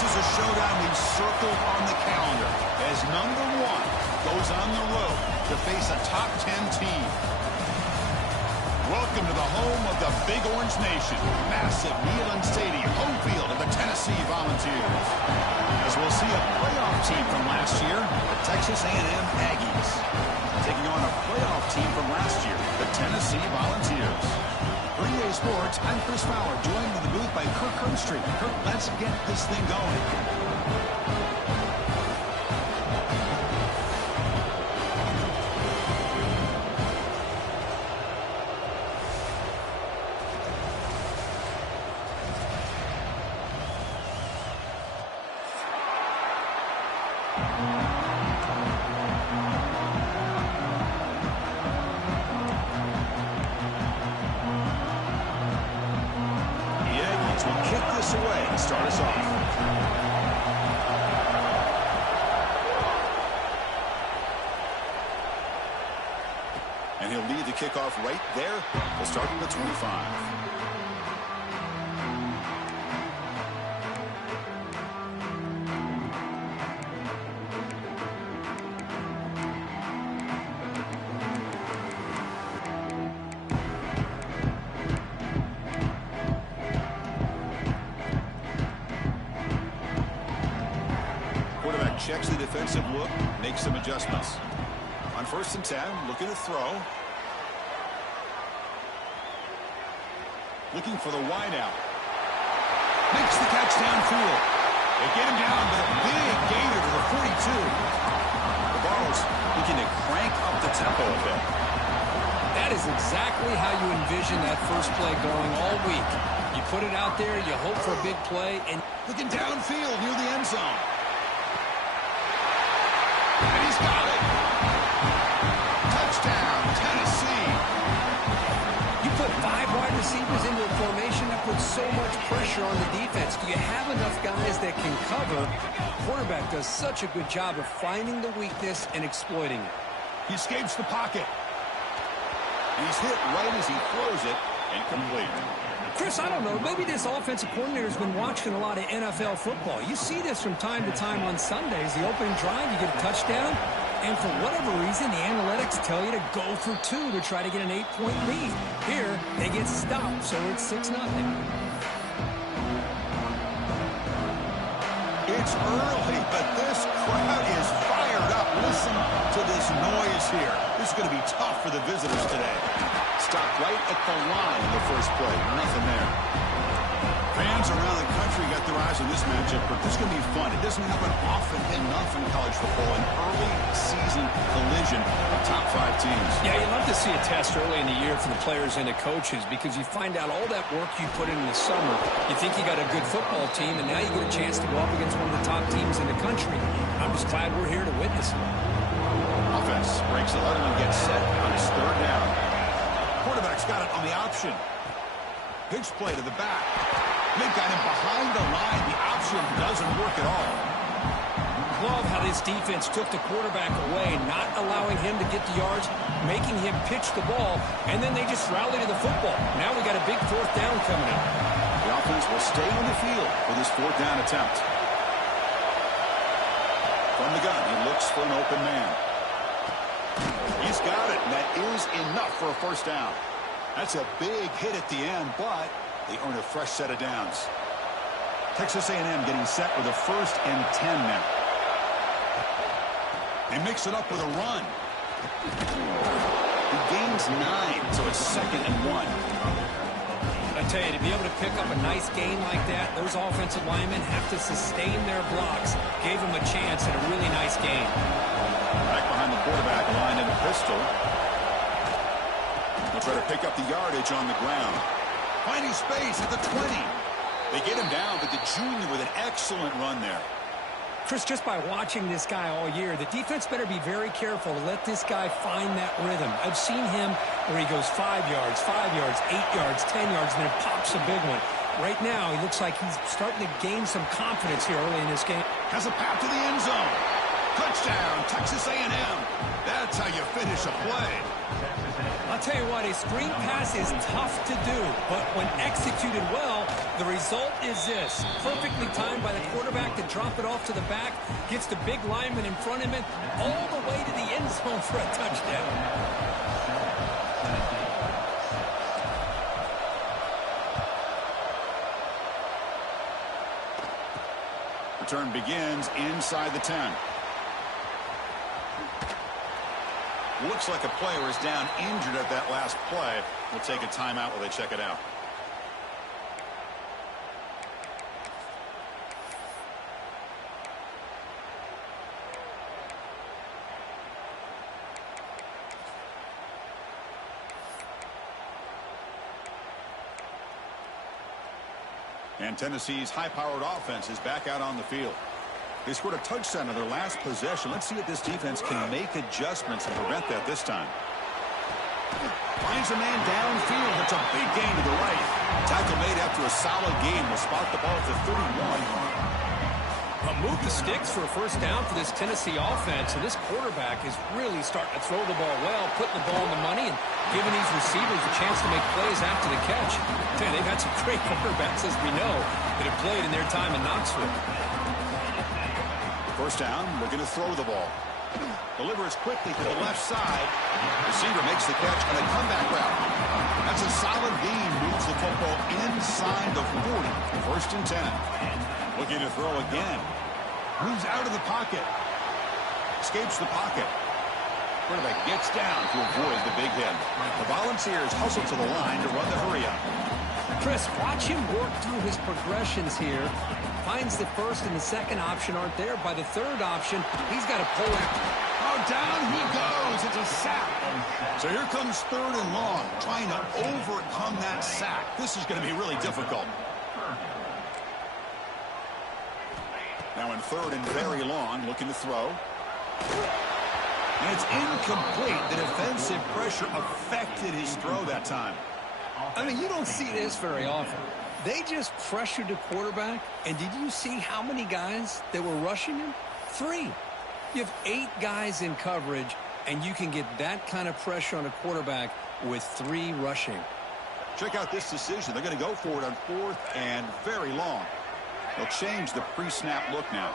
This is a showdown we've circled on the calendar as number 1 goes on the road to face a top 10 team. Welcome to the home of the Big Orange Nation. Massive Neyland Stadium, home field of the Tennessee Volunteers. As we'll see a playoff team from last year, the Texas A&M Aggies, taking on a playoff team from last year, the Tennessee Volunteers. For EA Sports, I'm Chris Fowler, joined in the booth by Kirk Herbstreit. Kirk, let's get this thing going. Will kick this away and start us off. And he'll lead the kickoff right there. We'll start at the 25. Checks the defensive look, makes some adjustments. On 1st and 10, looking to throw. Looking for the wideout. Makes the catch downfield. They get him down, but a big gainer to the 42. The Vols looking to crank up the tempo a bit. That is exactly how you envision that first play going all week. You put it out there, you hope for a big play, and looking downfield near the end zone. And he's got it. Touchdown, Tennessee. You put 5 wide receivers into a formation that puts so much pressure on the defense. Do you have enough guys that can cover? The quarterback does such a good job of finding the weakness and exploiting it. He escapes the pocket. And he's hit right as he throws it. Incomplete. Chris, I don't know. Maybe this offensive coordinator's been watching a lot of NFL football. You see this from time to time on Sundays. The opening drive, you get a touchdown, and for whatever reason, the analytics tell you to go for 2 to try to get an 8-point lead. Here, they get stopped, so it's 6-0. It's early, but this crowd is fired up. Listen to this noise here. This is going to be tough for the visitors today. Stopped right at the line in the first play. Nothing there. Fans around the country got their eyes on this matchup, but this is going to be fun. It doesn't happen often enough in college football. An early season collision of top 5 teams. Yeah, you love to see a test early in the year for the players and the coaches because you find out all that work you put in the summer. You think you got a good football team, and now you get a chance to go up against one of the top teams in the country. I'm just glad we're here to witness it. Offense breaks the huddle and gets set on his 3rd down. Quarterback's got it on the option. Pitch play to the back. They've got him behind the line. The option doesn't work at all. Love how this defense took the quarterback away, not allowing him to get the yards, making him pitch the ball, and then they just rally to the football. Now we got a big 4th down coming up. The offense will stay on the field for this 4th down attempt. From the gun, he looks for an open man. He's got it, and that is enough for a 1st down. That's a big hit at the end, but they earn a fresh set of downs. Texas A&M getting set with a 1st and 10 now. They mix it up with a run. He gains 9, so it's 2nd and 1. I tell you, to be able to pick up a nice gain like that, those offensive linemen have to sustain their blocks. Gave them a chance at a really nice gain. Back behind the quarterback, line in a pistol. They'll try to pick up the yardage on the ground. Finding space at the 20. They get him down, but the junior with an excellent run there. Chris, just by watching this guy all year, the defense better be very careful to let this guy find that rhythm. I've seen him where he goes 5 yards, 5 yards, 8 yards, 10 yards, and then it pops a big one. Right now, he looks like he's starting to gain some confidence here early in this game. Has a path to the end zone. Touchdown, Texas A&M. That's how you finish a play. I'll tell you what, a screen pass is tough to do, but when executed well, The result is this. Perfectly timed by the quarterback to drop it off to the back. Gets the big lineman in front of him all the way to the end zone for a touchdown. Return begins inside the 10. Looks like a player is down injured at that last play. We'll take a timeout while they check it out. And Tennessee's high-powered offense is back out on the field. They scored a touchdown in their last possession. Let's see if this defense can make adjustments and prevent that this time. Finds a man downfield. That's a big gain to the right. Tackle made after a solid game. Will spot the ball at the 31. Move the sticks for a first down for this Tennessee offense, and this quarterback is really starting to throw the ball well, putting the ball in the money, and giving these receivers a chance to make plays after the catch. They've had some great quarterbacks, as we know, that have played in their time in Knoxville. First down, looking to throw the ball. Delivers quickly to the left side. Receiver makes the catch on a comeback route. That's a solid gain. Moves the football inside the 40. First and 10. Looking to throw again. Moves out of the pocket. Escapes the pocket. Quarterback gets down to avoid the big hit. The Volunteers hustle to the line to run the hurry up. Chris, watch him work through his progressions here. Finds the first and the second option aren't there. By the third option, he's got to pull it. Oh, down he goes. It's a sack. So here comes third and long, trying to overcome that sack. This is going to be really difficult. Now in third and very long, looking to throw. And it's incomplete. The defensive pressure affected his throw that time. I mean, you don't see this very often. They just pressured the quarterback, and did you see how many guys that were rushing him? 3. You have 8 guys in coverage, and you can get that kind of pressure on a quarterback with 3 rushing. Check out this decision. They're going to go for it on fourth and very long. They'll change the pre-snap look now.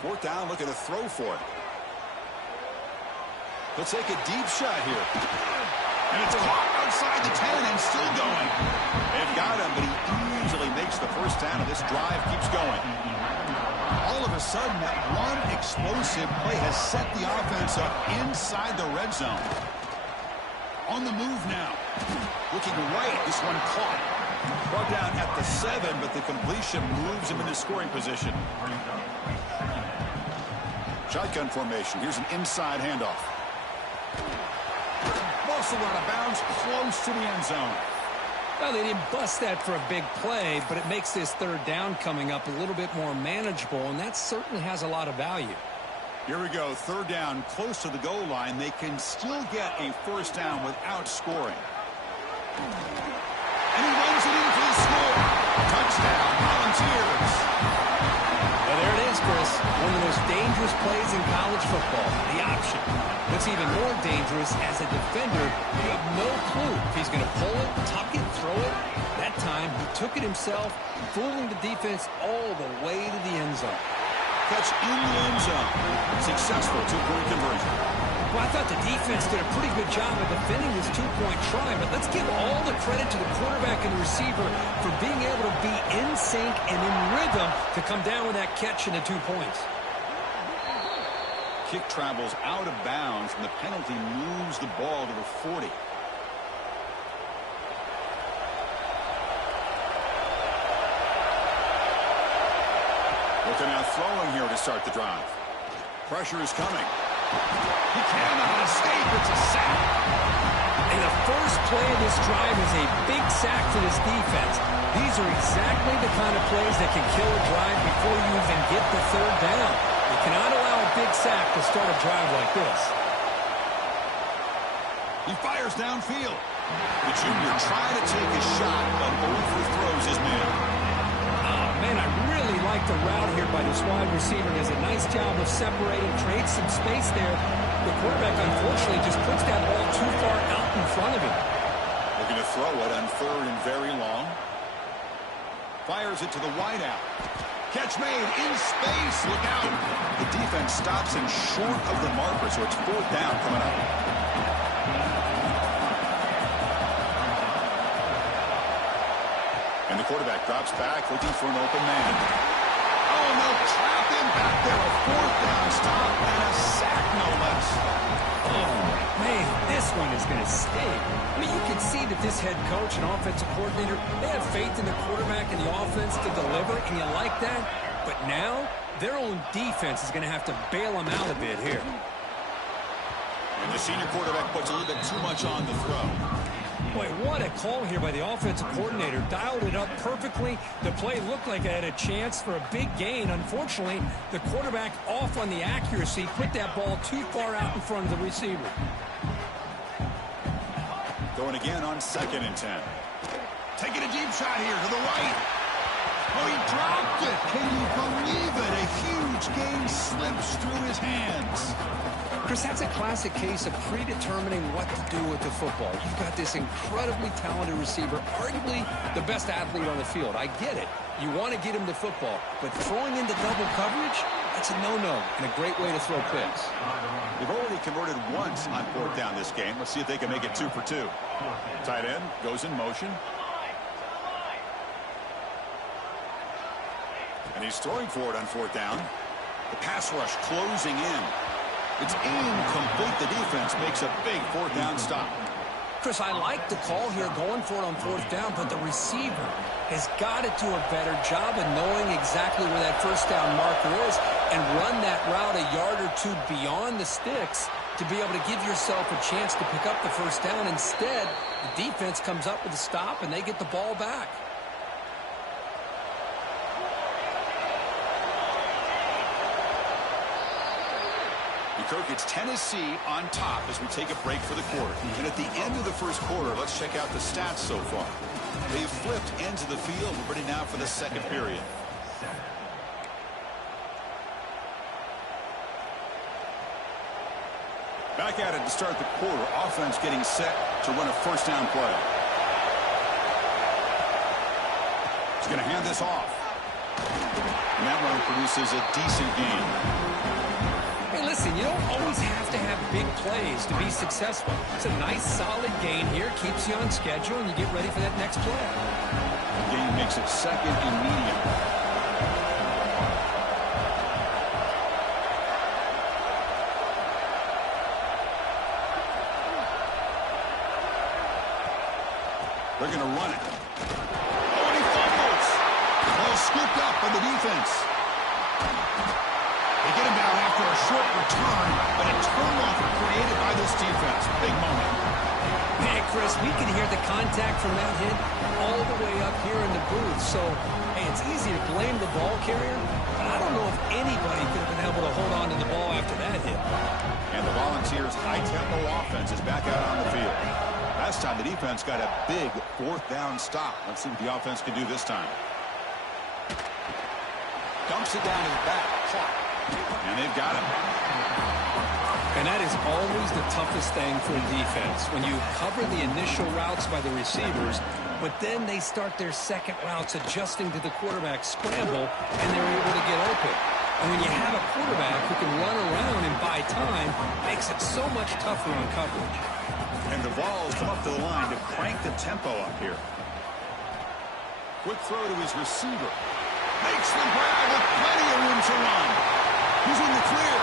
Fourth down, looking to throw for it. He'll take a deep shot here. And it's caught outside the 10 and still going. They've got him, but he easily makes the first down, and this drive keeps going. All of a sudden, that one explosive play has set the offense up inside the red zone. On the move now. Looking right, this one caught. Brought down at the 7, but the completion moves him into scoring position. Shotgun formation. Here's an inside handoff. Also out of bounds, close to the end zone. Well, they didn't bust that for a big play, but it makes this third down coming up a little bit more manageable, and that certainly has a lot of value. Here we go, third down, close to the goal line. They can still get a first down without scoring. And he runs it in for the score. Touchdown, Volunteers. Well, there it is, Chris. One of the most dangerous plays in college football, the option. What's even more dangerous, as a defender, you have no clue if he's going to pull it, tuck it, throw it. That time, he took it himself, fooling the defense all the way to the end zone. Catch in the end zone. Successful two-point conversion. Well, I thought the defense did a pretty good job of defending this two-point try, but let's give all the credit to the quarterback and the receiver for being able to be in sync and in rhythm to come down with that catch and the 2 points. Kick travels out of bounds, and the penalty moves the ball to the 40. Looking at throwing here to start the drive. Pressure is coming. He cannot escape. It's a sack. And the first play of this drive is a big sack to this defense. These are exactly the kind of plays that can kill a drive before you even get the third down. You cannot allow a big sack to start a drive like this. He fires downfield. The junior trying to take a shot, but overthrows his man. Oh, man, I really like the route here by this wide receiver. He does a nice job of separating, creates some space there. The quarterback, unfortunately, just puts that ball too far out in front of him. Looking to throw it on 3rd and very long. Fires it to the wideout. Catch made in space. Look out. The defense stops him short of the marker, so it's 4th down coming up. And the quarterback drops back looking for an open man. Oh, no, trap him back there. A 4th down stop and a sack, no less. Oh, man, this one is going to sting. I mean, you can see that this head coach and offensive coordinator, they have faith in the quarterback and the offense to deliver, and you like that. But now, their own defense is going to have to bail them out a bit here. And the senior quarterback puts a little bit too much on the throw. Boy, what a call here by the offensive coordinator. Dialed it up perfectly. The play looked like it had a chance for a big gain. Unfortunately, the quarterback off on the accuracy, put that ball too far out in front of the receiver. Going again on 2nd and 10. Taking a deep shot here to the right. Oh, he dropped it. Can you believe it? A huge gain slips through his hands. Chris, that's a classic case of predetermining what to do with the football. You've got this incredibly talented receiver, arguably the best athlete on the field. I get it. You want to get him the football, but throwing into double coverage, that's a no-no and a great way to throw picks. They've already converted once on 4th down this game. Let's see if they can make it 2 for 2. Tight end goes in motion. And he's throwing for it on 4th down. The pass rush closing in. It's incomplete. The defense makes a big 4th down stop. Chris, I like the call here going for it on 4th down, but the receiver has got to do a better job of knowing exactly where that 1st down marker is and run that route a yard or 2 beyond the sticks to be able to give yourself a chance to pick up the 1st down. Instead, the defense comes up with a stop and they get the ball back. Kirk, it's Tennessee on top as we take a break for the quarter. And at the end of the 1st quarter, let's check out the stats so far. They've flipped ends of the field. We're ready now for the 2nd period. Back at it to start the quarter. Offense getting set to run a 1st down play. He's going to hand this off. And that run produces a decent gain. Hey, listen, you don't always have to have big plays to be successful. It's a nice, solid gain here. Keeps you on schedule, and you get ready for that next play. The gain makes it 2nd and medium. They're going to run it. Oh, and he fumbles. Ball scooped up by the defense. They get him down after a short return, but a turnover created by this defense. Big moment. Man, Chris, we can hear the contact from that hit all the way up here in the booth. So, hey, it's easy to blame the ball carrier, but I don't know if anybody could have been able to hold on to the ball after that hit. And the Volunteers' high-tempo offense is back out on the field. Last time the defense got a big 4th down stop. Let's see what the offense can do this time. Dumps it down to the back. And they've got him. And that is always the toughest thing for a defense. When you cover the initial routes by the receivers, but then they start their second routes adjusting to the quarterback scramble, and they're able to get open. And when you have a quarterback who can run around and buy time, it makes it so much tougher on coverage. And the Vols come up to the line to crank the tempo up here. Quick throw to his receiver. Makes the grab with plenty of room to run. He's in the clear.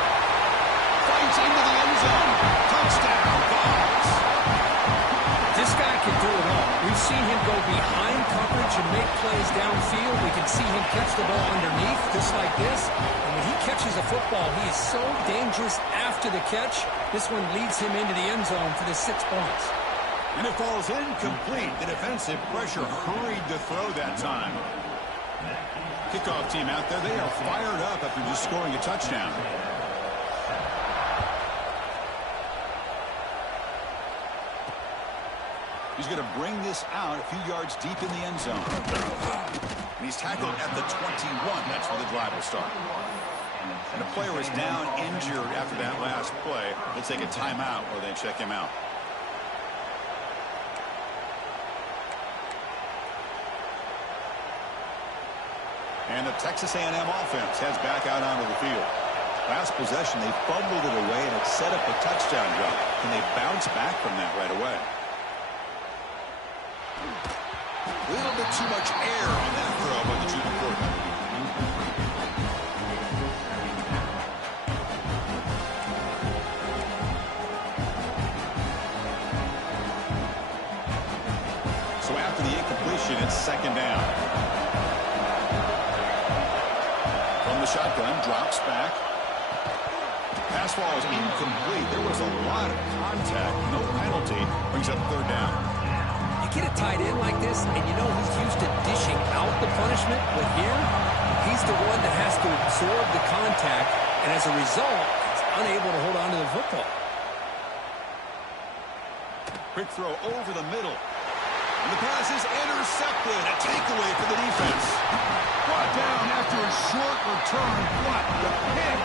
Fights into the end zone. Touchdown, Vols. This guy can do it all. We've seen him go behind coverage and make plays downfield. We can see him catch the ball underneath, just like this. And when he catches a football, he is so dangerous after the catch. This one leads him into the end zone for the 6 points. And it falls incomplete. The defensive pressure hurried to throw that time. Kickoff team out there, they are fired up after just scoring a touchdown. He's going to bring this out a few yards deep in the end zone. And he's tackled at the 21. That's where the drive will start. And the player is down injured after that last play. They'll take a timeout or they check him out. And the Texas A&M offense heads back out onto the field. Last possession, they fumbled it away, and it set up a touchdown drive. Can they bounce back from that right away? A little bit too much air on that throw by the junior quarterback. So after the incompletion, it's second down. From the shotgun, drops back. Pass ball is incomplete. There was a lot of contact. No penalty. Brings up third down. You get a tight end like this, and you know he's used to dishing out the punishment. But here, he's the one that has to absorb the contact, and as a result, he's unable to hold on to the football. Quick throw over the middle. And the pass is intercepted. A takeaway for the defense. Brought down after a short return. What? The pick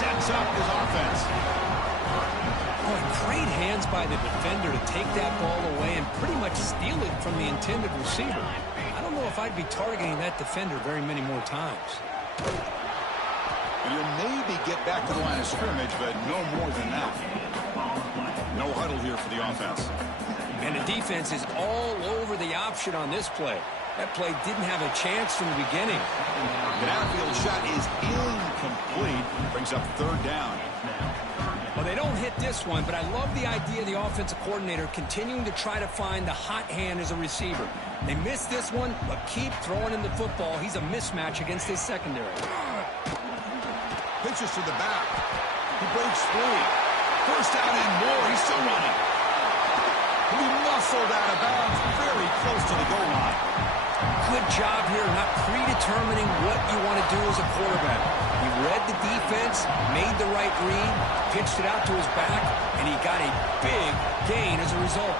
sets up his offense. Boy, great hands by the defender to take that ball away and pretty much steal it from the intended receiver. I don't know if I'd be targeting that defender very many more times. And he'll maybe get back to the line of scrimmage, but no more than that. No huddle here for the offense. And the defense is all over the option on this play. That play didn't have a chance from the beginning. The outfield shot is incomplete. Brings up third down. Well, they don't hit this one, but I love the idea of the offensive coordinator continuing to try to find the hot hand as a receiver. They missed this one, but keep throwing him the football. He's a mismatch against his secondary. Pitches to the back. He breaks free. First down and more. He's still running. He muscled out of bounds very close to the goal line. Good job here not predetermining what you want to do as a quarterback. He read the defense, made the right read, pitched it out to his back, and he got a big gain as a result.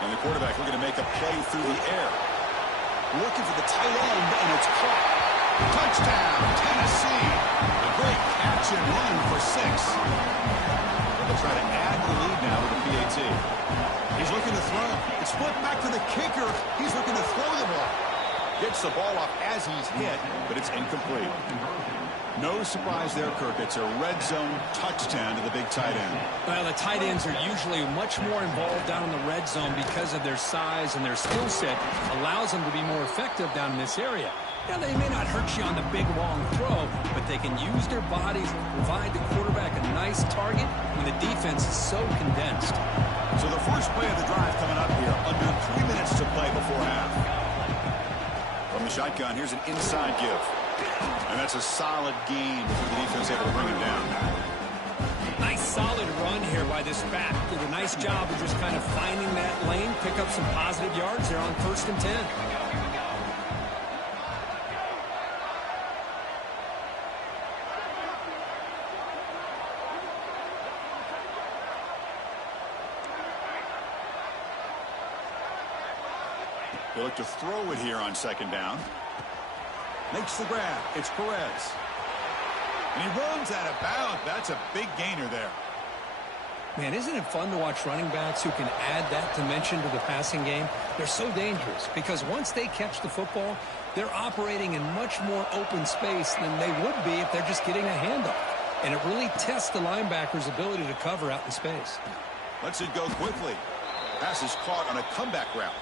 And the quarterback looking to make a play through the air. Looking for the tight end, and it's caught. Touchdown, Tennessee. A great catch and run for 6. They'll try to add the lead now with the PAT. He's looking to throw. It's flipped back to the kicker. He's looking to throw the ball. Gets the ball off as he's hit, but it's incomplete. No surprise there, Kirk. It's a red zone touchdown to the big tight end. Well, the tight ends are usually much more involved down in the red zone because of their size, and their skill set allows them to be more effective down in this area. Now, they may not hurt you on the big, long throw, but they can use their bodies to provide the quarterback a nice target when the defense is so condensed. So the first play of the drive coming up here, under 3 minutes to play before half. From the shotgun, here's an inside give. And that's a solid gain for the defense able to bring him down. Nice solid run here by this back. Did a nice job of just kind of finding that lane, pick up some positive yards there on 1st and 10. They look to throw it here on second down. Makes the grab. It's Perez. And he runs out of bounds. That's a big gainer there. Man, isn't it fun to watch running backs who can add that dimension to the passing game? They're so dangerous because once they catch the football, they're operating in much more open space than they would be if they're just getting a handoff. And it really tests the linebacker's ability to cover out in space. Lets it go quickly. Pass is caught on a comeback route.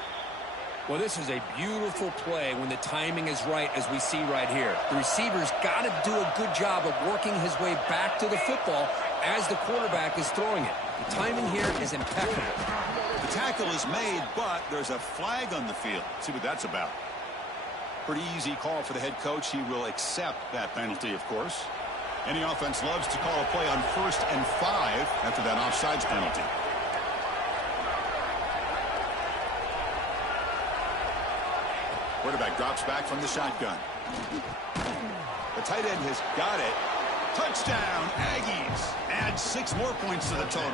Well, this is a beautiful play when the timing is right, as we see right here. The receiver's got to do a good job of working his way back to the football as the quarterback is throwing it. The timing here is impeccable. The tackle is made, but there's a flag on the field. See what that's about. Pretty easy call for the head coach. He will accept that penalty, of course. Any offense loves to call a play on 1st and 5 after that offsides penalty. Quarterback drops back from the shotgun. The tight end has got it. Touchdown, Aggies. Add 6 more points to the total.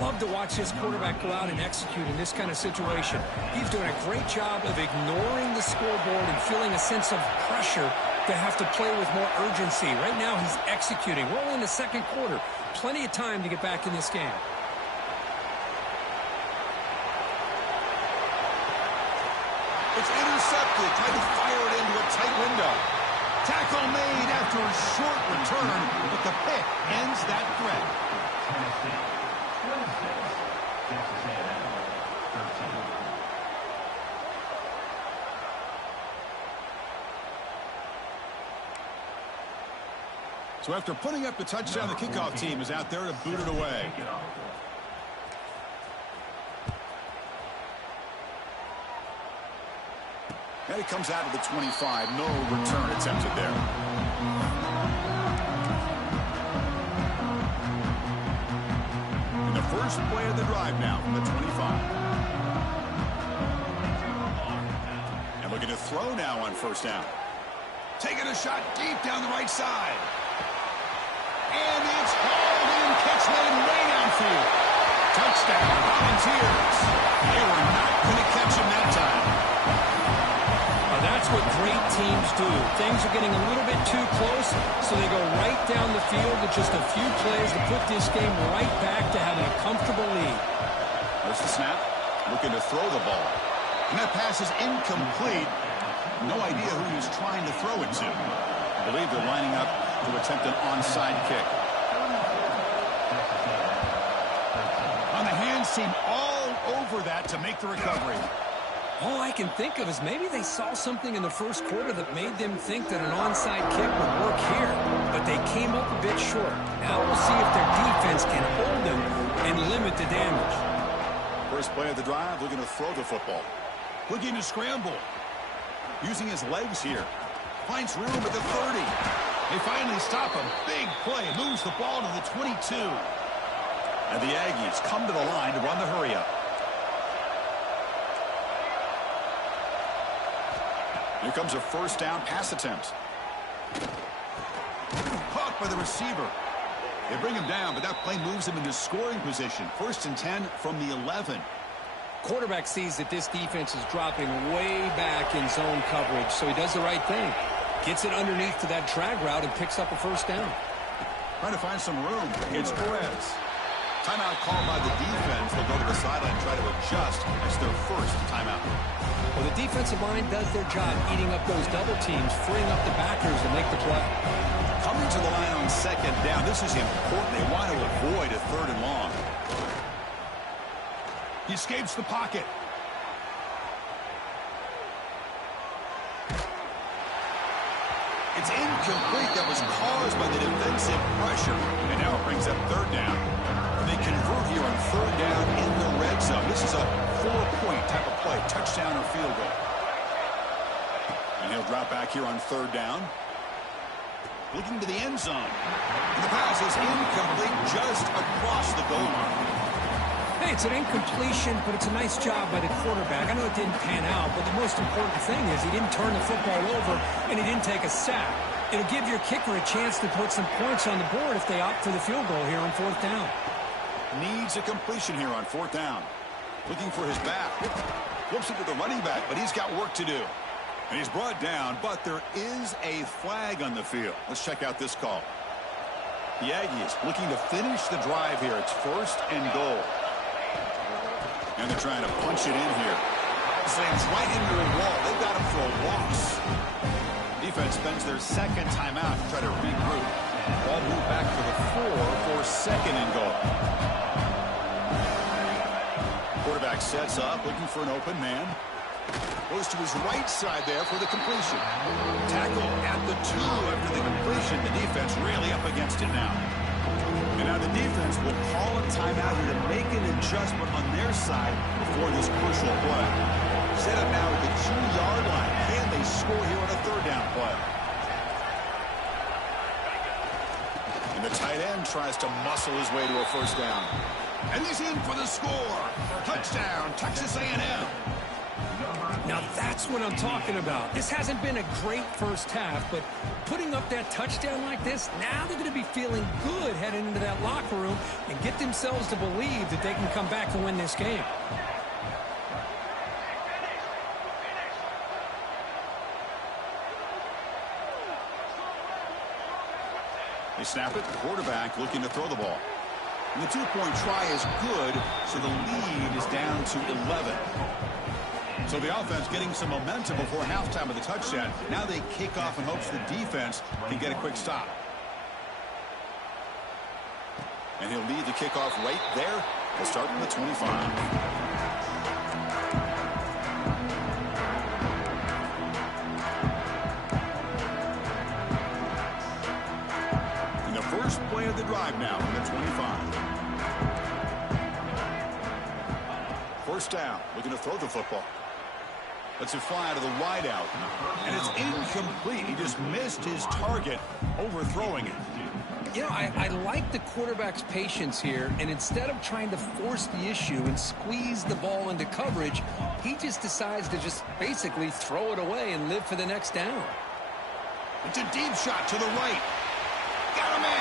Love to watch this quarterback go out and execute in this kind of situation. He's doing a great job of ignoring the scoreboard and feeling a sense of pressure to have to play with more urgency. Right now, he's executing. We're only in the second quarter. Plenty of time to get back in this game. It's intercepted, trying to fire it into a tight window. Tackle made after a short return, but the pick ends that threat. So after putting up the touchdown, the kickoff team is out there to boot it away. And he comes out of the 25. No return attempted there. And the first play of the drive now from the 25. And looking to throw now on first down. Taking a shot deep down the right side. And it's hauled in, catch made way downfield. Touchdown, Volunteers. They were not going to catch him that time. That's what great teams do. Things are getting a little bit too close, so they go right down the field with just a few plays to put this game right back to having a comfortable lead. There's the snap, looking to throw the ball. And that pass is incomplete. No idea who he was trying to throw it to. I believe they're lining up to attempt an onside kick. On the hands team all over that to make the recovery. All I can think of is maybe they saw something in the first quarter that made them think that an onside kick would work here, but they came up a bit short. Now we'll see if their defense can hold them and limit the damage. First play of the drive, looking to throw the football. Looking to scramble. Using his legs here. Finds room at the 30. They finally stop him. Big play. Moves the ball to the 22. And the Aggies come to the line to run the hurry-up. Here comes a first down pass attempt. Caught by the receiver. They bring him down, but that play moves him into scoring position. 1st and 10 from the 11. Quarterback sees that this defense is dropping way back in zone coverage, so he does the right thing. Gets it underneath to that drag route and picks up a first down. Trying to find some room. It's Perez. Timeout called by the defense. They'll go to the sideline and try to adjust. That's their first timeout. Well, the defensive line does their job eating up those double teams, freeing up the backers to make the play. Coming to the line on second down. This is important. They want to avoid a 3rd and long. He escapes the pocket. It's incomplete. That was caused by the defensive pressure. And now it brings up 3rd down. They convert here on 3rd down in the red zone. This is a 4-point type of play. Touchdown or field goal. And he'll drop back here on 3rd down. Looking to the end zone. And the pass is incomplete just across the goal line. Hey, it's an incompletion, but it's a nice job by the quarterback. I know it didn't pan out, but the most important thing is he didn't turn the football over and he didn't take a sack. It'll give your kicker a chance to put some points on the board if they opt for the field goal here on 4th down. Needs a completion here on 4th down. Looking for his back. Flips it to the running back, but he's got work to do. And he's brought down, but there is a flag on the field. Let's check out this call. The Aggies looking to finish the drive here. It's 1st and goal. And they're trying to punch it in here. Slams right into a wall. They've got him for a loss. Defense spends their 2nd timeout to try to regroup. Ball moved back to the 4 for 2nd and goal. Quarterback sets up, looking for an open man. Goes to his right side there for the completion. Tackle at the 2 after the completion. The defense really up against it now. And now the defense will call a timeout here to make an adjustment on their side before this crucial play. Set up now at the 2-yard line. Can they score here on a 3rd down play? And the tight end tries to muscle his way to a 1st down. And he's in for the score. Touchdown, Texas A&M. Now that's what I'm talking about. This hasn't been a great first half, but putting up that touchdown like this, now they're going to be feeling good heading into that locker room and get themselves to believe that they can come back and win this game. They snap it. The quarterback looking to throw the ball. And the 2-point try is good, so the lead is down to 11. So the offense getting some momentum before halftime of the touchdown. Now they kick off in hopes the defense can get a quick stop. And he'll lead the kickoff right there. He'll start from the 25. First play of the drive now from the 25. First down, looking to throw the football. Lets it fly to the wideout. And it's incomplete. He just missed his target, overthrowing it. You know, I like the quarterback's patience here, and instead of trying to force the issue and squeeze the ball into coverage, he just decides to just basically throw it away and live for the next down. It's a deep shot to the right. Got a man.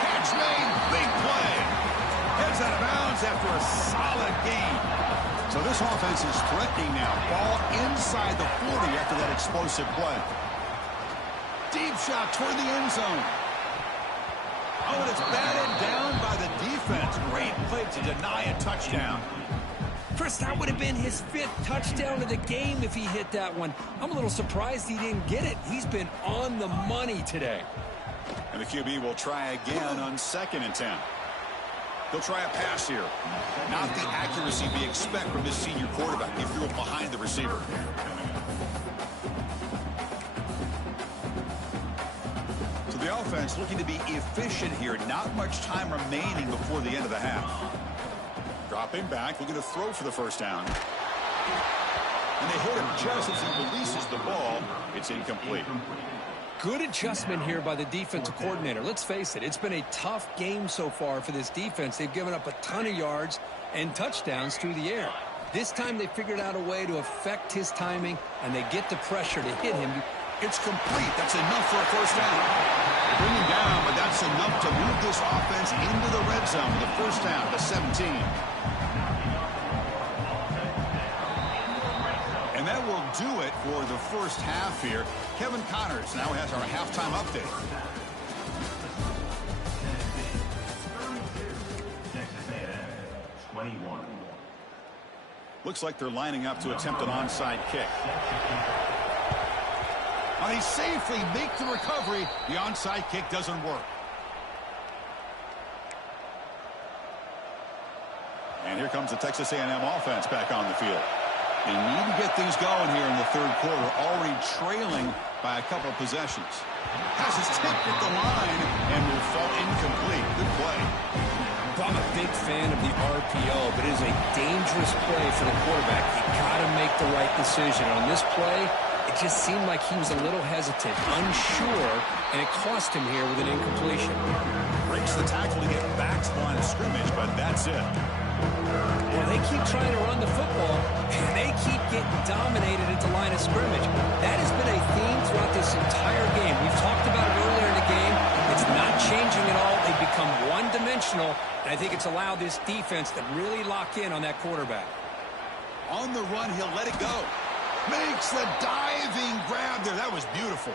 Catch made. Big play. Heads out of bounds after a solid gain. So this offense is threatening now. Ball inside the 40 after that explosive play. Deep shot toward the end zone. Oh, and it's batted down by the defense. Great play to deny a touchdown. Chris, that would have been his 5th touchdown of the game if he hit that one. I'm a little surprised he didn't get it. He's been on the money today. And the QB will try again on 2nd and 10. He'll try a pass here. Not the accuracy we expect from this senior quarterback. He threw it behind the receiver. So the offense looking to be efficient here. Not much time remaining before the end of the half. Dropping back, looking to throw for the first down. And they hit him just as he releases the ball. It's incomplete. Good adjustment here by the defensive coordinator. Let's face it, it's been a tough game so far for this defense. They've given up a ton of yards and touchdowns through the air. This time they figured out a way to affect his timing, and they get the pressure to hit him. It's complete. That's enough for a first down. They bring him down, but that's enough to move this offense into the red zone with a first down to 17. And that will do it for the first half here. Kevin Connors now has our halftime update. Looks like they're lining up to attempt an onside kick. Now they safely make the recovery. The onside kick doesn't work. And here comes the Texas A&M offense back on the field. They need to get things going here in the third quarter, already trailing by a couple of possessions. Pass is tipped at the line and will fall incomplete. Good play. I'm a big fan of the RPO, but it is a dangerous play for the quarterback. You got to make the right decision. On this play, it just seemed like he was a little hesitant, unsure, and it cost him here with an incompletion. Breaks the tackle to get back to the line of scrimmage, but that's it. Well, they keep trying to run the football, and they keep getting dominated at the line of scrimmage. That has been a theme throughout this entire game. We've talked about it earlier in the game. It's not changing at all. They've become one-dimensional, and I think it's allowed this defense to really lock in on that quarterback. On the run, he'll let it go. Makes the diving grab there. That was beautiful.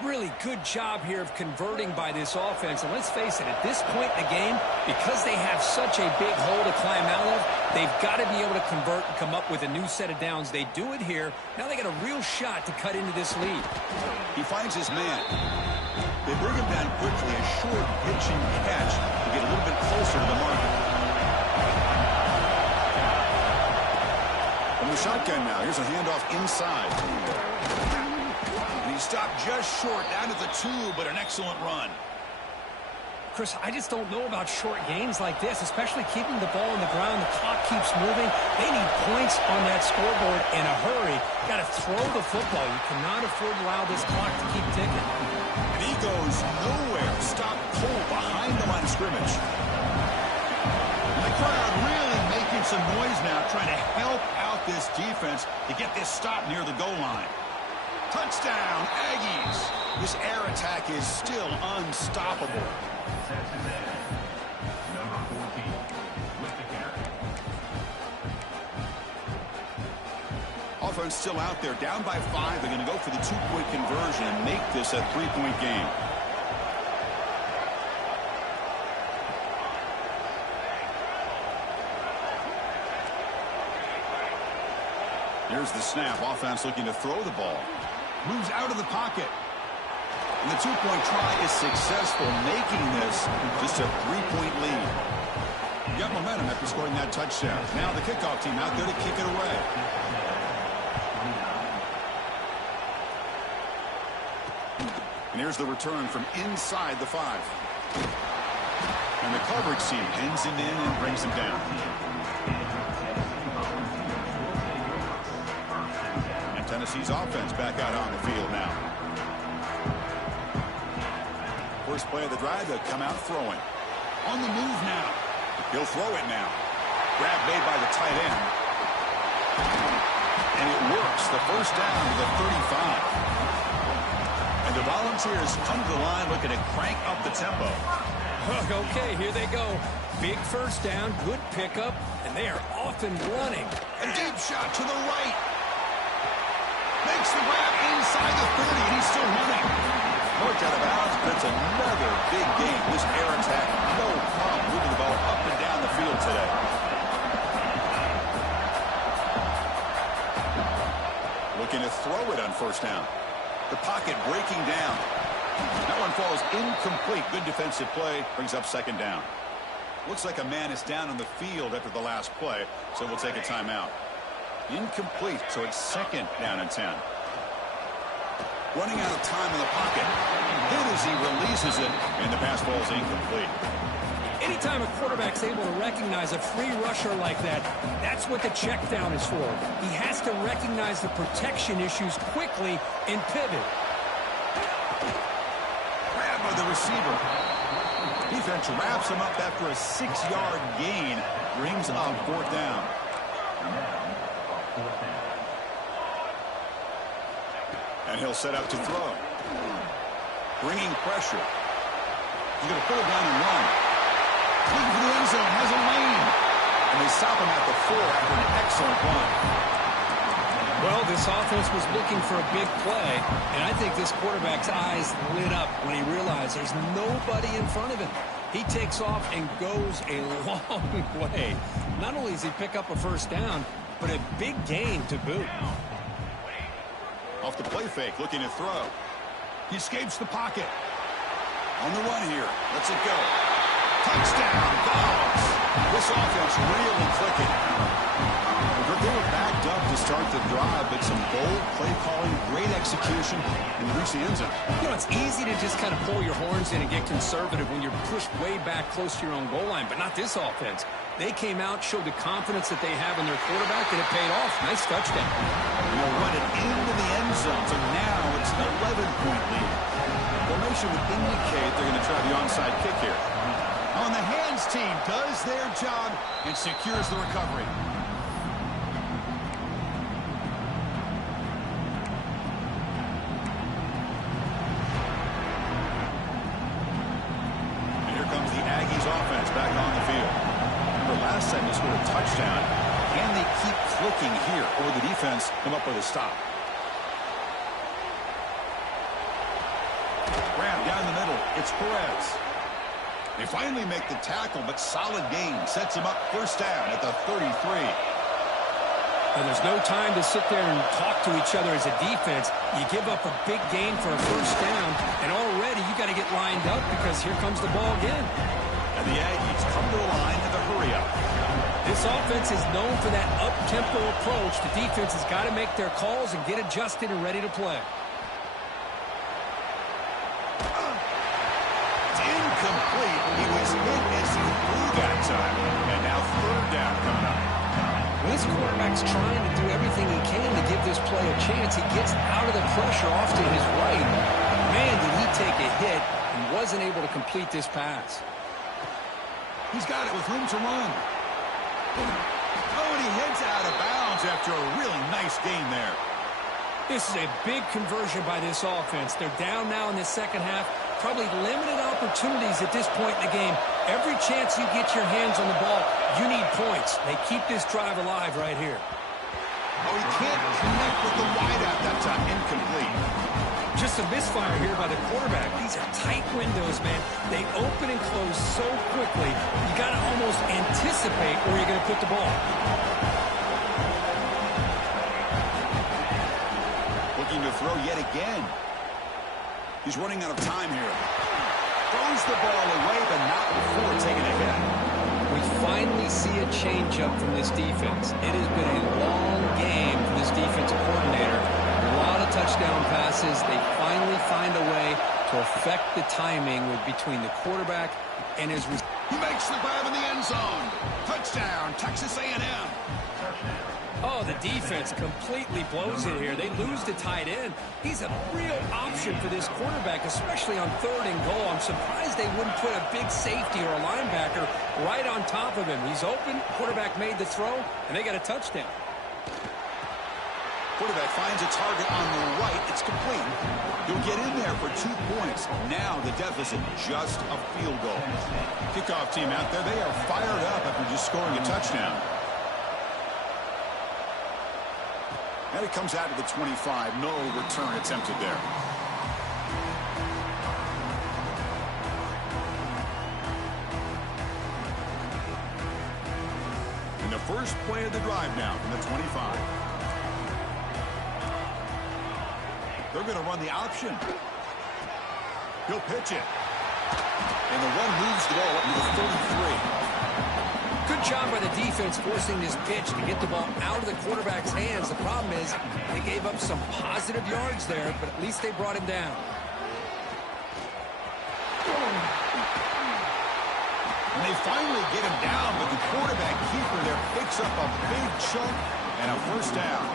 Really good job here of converting by this offense. And let's face it, at this point in the game, because they have such a big hole to climb out of, they've got to be able to convert and come up with a new set of downs. They do it here. Now they got a real shot to cut into this lead. He finds his man. They bring him down quickly, a short pitch and catch to get a little bit closer to the marker. From the shotgun now, here's a handoff inside. And he stopped just short, down to the 2, but an excellent run. Chris, I just don't know about short gains like this, especially keeping the ball on the ground. The clock keeps moving. They need points on that scoreboard in a hurry. Got to throw the football. You cannot afford to allow this clock to keep ticking. And he goes nowhere. Stop cold behind the line of scrimmage. And the crowd really making some noise now, trying to help out this defense to get this stop near the goal line. Touchdown, Aggies. This air attack is still unstoppable. Offense still out there, down by 5. They're going to go for the 2-point conversion and make this a 3-point game. Here's the snap. Offense looking to throw the ball. Moves out of the pocket. And the two-point try is successful, making this just a three-point lead. Got momentum after scoring that touchdown. Now the kickoff team out there to kick it away. And here's the return from inside the 5. And the coverage team ends him in and brings him down. And Tennessee's offense back out on the field now. First play of the drive, they'll come out throwing. On the move now. He'll throw it now. Grab made by the tight end. And it works. The first down to the 35. And the Volunteers come to the line looking to crank up the tempo. Okay, here they go. Big first down, good pickup, and they are off and running. A deep shot to the right. Makes the grab inside the 30, and he's still running. Marked out of bounds, but it's another big game. This air attack, no problem moving the ball up and down the field today. Looking to throw it on first down. The pocket breaking down. That one falls incomplete. Good defensive play. Brings up second down. Looks like a man is down on the field after the last play, so we'll take a timeout. Incomplete, so it's second down and 10. Running out of time in the pocket. Hit as he releases it, and the pass falls incomplete. Anytime a quarterback's able to recognize a free rusher like that, that's what the check down is for. He has to recognize the protection issues quickly and pivot. Grab by the receiver. Defense wraps him up after a 6-yard gain. Brings up fourth down. And he'll set up to throw. Bringing pressure. He's going to pull it down and run. Looking for the end zone, has a lane. And they stop him at the 4 after an excellent run. Well, this offense was looking for a big play, and I think this quarterback's eyes lit up when he realized there's nobody in front of him. He takes off and goes a long way. Not only does he pick up a first down, but a big gain to boot. Off the play fake, looking to throw. He escapes the pocket. On the run here. Lets it go. Touchdown, Dogs. This offense really clicking. They were backed up to start the drive, but some bold play calling, great execution, and reach the end zone. You know, it's easy to just kind of pull your horns in and get conservative when you're pushed way back close to your own goal line, but not this offense. They came out, showed the confidence that they have in their quarterback, and it paid off. Nice touchdown. Run it into the end zone, so now it's an 11-point lead. Formation would indicate they're going to try the onside kick here. On the hands team does their job and secures the recovery. And here comes the Aggies offense back on the field. Remember, last time they scored a touchdown. Can they keep clicking here, or the defense come up with a stop? Grab down the middle. It's Perez. They finally make the tackle, but solid gain. Sets him up first down at the 33. And there's no time to sit there and talk to each other as a defense. You give up a big gain for a first down, and already you got to get lined up because here comes the ball again. And the Aggies come to the line in the hurry up. This offense is known for that up-tempo approach. The defense has got to make their calls and get adjusted and ready to play. It's incomplete. He was hit as he threw that time. And now third down coming up. When this quarterback's trying to do everything he can to give this play a chance, he gets out of the pressure off to his right. Man, did he take a hit and wasn't able to complete this pass. He's got it with room to run. Oh, and he heads out of bounds after a really nice game there. This is a big conversion by this offense. They're down now in the second half. Probably limited opportunities at this point in the game. Every chance you get your hands on the ball, you need points. They keep this drive alive right here. Oh, he can't connect with the wideout that time. Incomplete. Just a misfire here by the quarterback. These are tight windows, man. They open and close so quickly. You got to almost anticipate where you're going to put the ball. again. He's running out of time here. Throws the ball away, but not before taking a hit. We finally see a change-up from this defense. It has been a long game for this defensive coordinator. A lot of touchdown passes. They finally find a way to affect the timing between the quarterback and his receiver. He makes the grab in the end zone. Touchdown, Texas A&M. Oh, the defense completely blows it here. They lose to tight end. He's a real option for this quarterback, especially on 3rd and goal. I'm surprised they wouldn't put a big safety or a linebacker right on top of him. He's open. Quarterback made the throw, and they got a touchdown. Quarterback finds a target on the right. It's complete. He'll get in there for 2 points. Now the deficit, just a field goal. Kickoff team out there, they are fired up after just scoring a touchdown. And it comes out to the 25. No return attempted there. And the first play of the drive now from the 25. They're going to run the option. He'll pitch it. And the one moves the ball up to the 33. Good job by the defense forcing this pitch to get the ball out of the quarterback's hands. The problem is they gave up some positive yards there, but at least they brought him down. And they finally get him down, but the quarterback keeper there picks up a big chunk and a first down.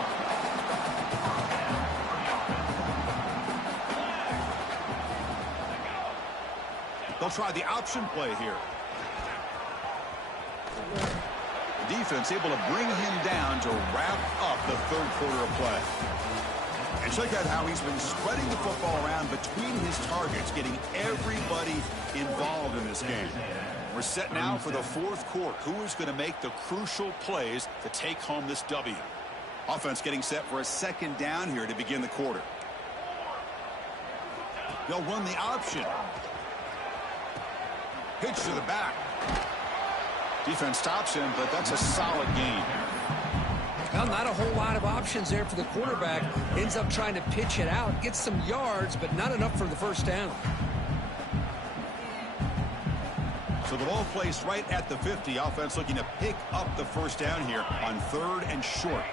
They'll try the option play here. The defense able to bring him down to wrap up the 3rd quarter of play. And check out how he's been spreading the football around between his targets, getting everybody involved in this game. We're set now for the 4th quarter. Who is going to make the crucial plays to take home this W? Offense getting set for a 2nd down here to begin the quarter. They'll run the option. Pitch to the back. Defense stops him, but that's a solid gain. Well, not a whole lot of options there for the quarterback. Ends up trying to pitch it out, gets some yards, but not enough for the first down. So the ball placed right at the 50. Offense looking to pick up the first down here on 3rd and short.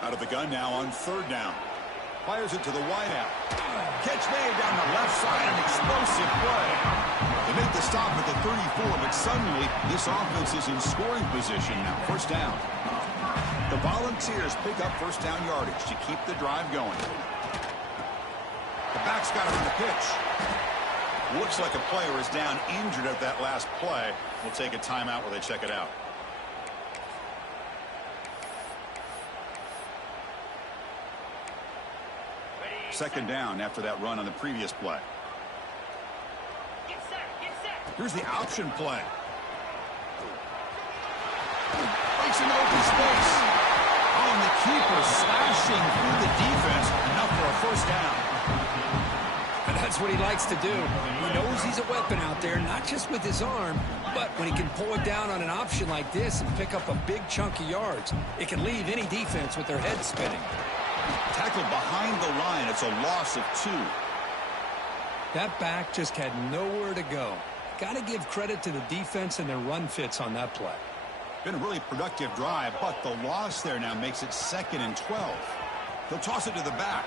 Out of the gun now on 3rd down. Fires it to the wideout. Catch made down the left side. An explosive play. They make the stop at the 34, but suddenly this offense is in scoring position now. First down. The Volunteers pick up first down yardage to keep the drive going. The back's got it on the pitch. Looks like a player is down injured at that last play. We'll take a timeout while they check it out. Second down after that run on the previous play. Here's the option play. Makes an open space. Oh, and the keeper slashing through the defense. Enough for a first down. And that's what he likes to do. He knows he's a weapon out there, not just with his arm, but when he can pull it down on an option like this and pick up a big chunk of yards, it can leave any defense with their head spinning. Tackled behind the line. It's a loss of 2. That back just had nowhere to go. Got to give credit to the defense and their run fits on that play. Been a really productive drive, but the loss there now makes it 2nd and 12. They'll toss it to the back.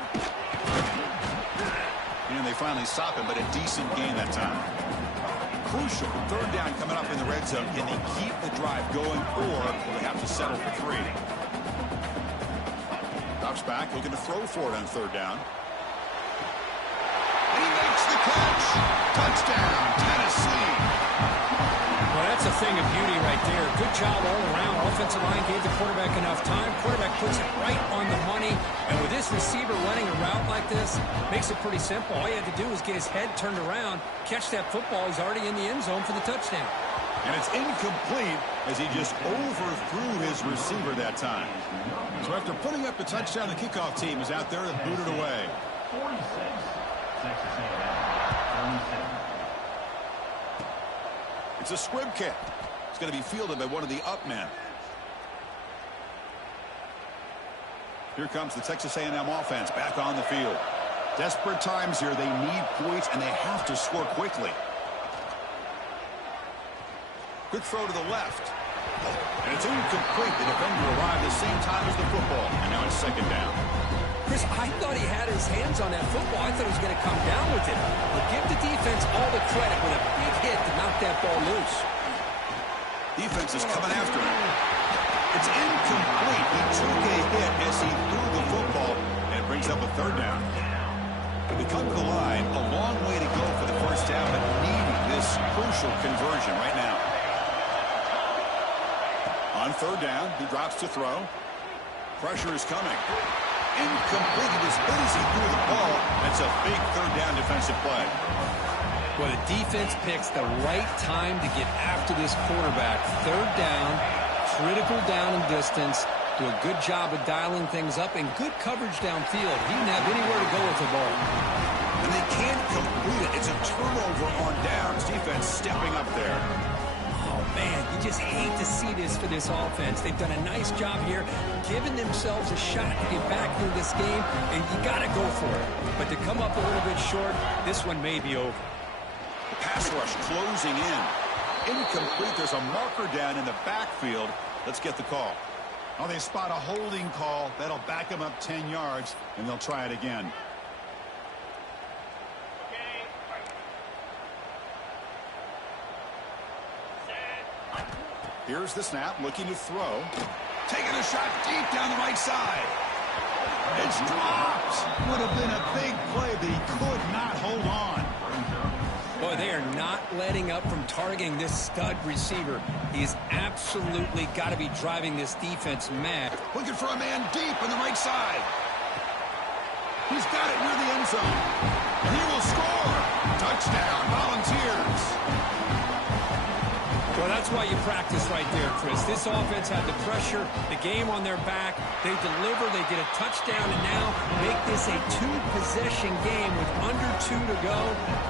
And they finally stop him, but a decent gain that time. Crucial. 3rd down coming up in the red zone. Can they keep the drive going, or will they have to settle for 3? Drops back, looking to throw for it on 3rd down. And he makes the catch. Touchdown, Tennessee. Well, that's a thing of beauty right there. Good job all around. Offensive line gave the quarterback enough time. Quarterback puts it right on the money. And with this receiver running a route like this, makes it pretty simple. All he had to do was get his head turned around, catch that football. He's already in the end zone for the touchdown. And it's incomplete as he just overthrew his receiver that time. So after putting up the touchdown, the kickoff team is out there to boot it away. 46, Texas A&M, 47. It's a squib kick. It's going to be fielded by one of the up men. Here comes the Texas A&M offense back on the field. Desperate times here. They need points, and they have to score quickly. Good throw to the left. And it's incomplete. The defender arrived at the same time as the football. And now it's second down. Chris, I thought he had his hands on that football. I thought he was going to come down with it. But give the defense all the credit with a big hit to knock that ball loose. Defense is coming after him. It's incomplete. He took a hit as he threw the football, and it brings up a third down. They come to the line, a long way to go for the first down, but needing this crucial conversion right now. On third down, he drops to throw. Pressure is coming. Incomplete. It was hit as he threw the ball. That's a big third down defensive play. Well, the defense picks the right time to get after this quarterback. Third down, critical down and distance. Do a good job of dialing things up and good coverage downfield. He didn't have anywhere to go with the ball. And they can't complete it. It's a turnover on downs. Defense stepping up there. Oh, man, you just hate to see this for this offense. They've done a nice job here, giving themselves a shot to get back into this game, and you got to go for it. But to come up a little bit short, this one may be over. The pass rush closing in. Incomplete. There's a marker down in the backfield. Let's get the call. Oh, they spot a holding call. That'll back them up 10 yards, and they'll try it again. Here's the snap, looking to throw. Taking a shot deep down the right side. It's dropped. Would have been a big play, but he could not hold on. Boy, they are not letting up from targeting this stud receiver. He's absolutely got to be driving this defense mad. Looking for a man deep on the right side. He's got it near the end zone. And he will score. Touchdown, Volunteers. Well, that's why you practice right there, Chris. This offense had the pressure, the game on their back. They deliver, they get a touchdown, and now make this a two-possession game with under 2 to go.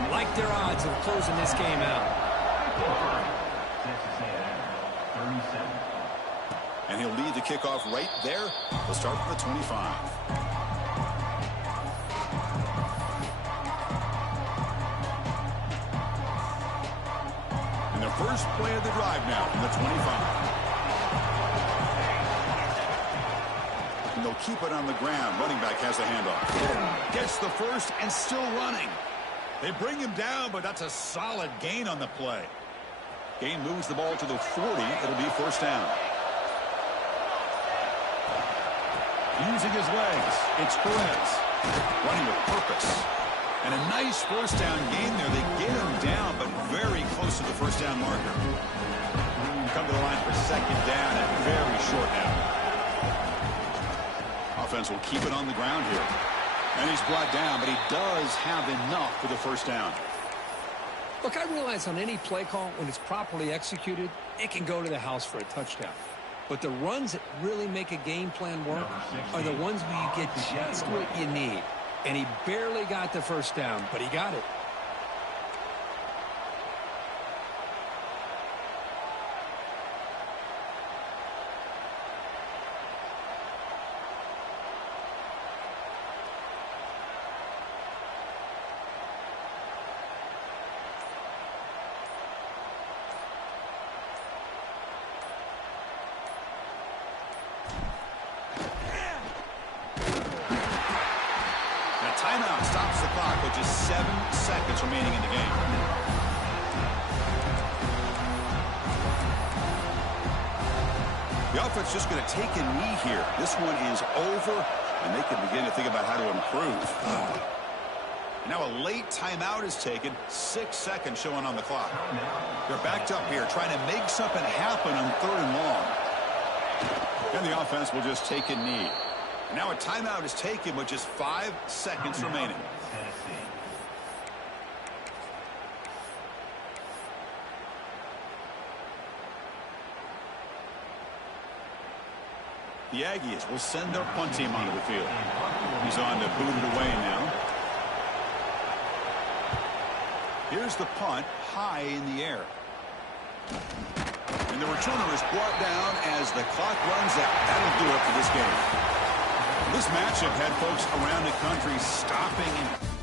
Like their odds of closing this game out. And he'll lead the kickoff right there. He'll start from the 25. And the first play of the drive now from the 25. And they'll keep it on the ground. Running back has the handoff. Gets the first and still running. They bring him down, but that's a solid gain on the play. Gain moves the ball to the 40. It'll be first down. Using his legs, it's Perez. Running with purpose. And a nice first down gain there. They get him down, but very close to the first down marker. Come to the line for second down and very short now. Offense will keep it on the ground here. And he's brought down, but he does have enough for the first down. Look, I realize on any play call, when it's properly executed, it can go to the house for a touchdown. But the runs that really make a game plan work are the ones where you get just what you need. And he barely got the first down, but he got it. Timeout stops the clock with just 7 seconds remaining in the game. The offense just going to take a knee here. This one is over, and they can begin to think about how to improve. Now a late timeout is taken. 6 seconds showing on the clock. They're backed up here, trying to make something happen on third and long. And the offense will just take a knee. Now a timeout is taken with just 5 seconds remaining. The Aggies will send their punt team onto the field. He's on to boot it away now. Here's the punt, high in the air. And the returner is brought down as the clock runs out. That'll do it for this game. This matchup had folks around the country stopping and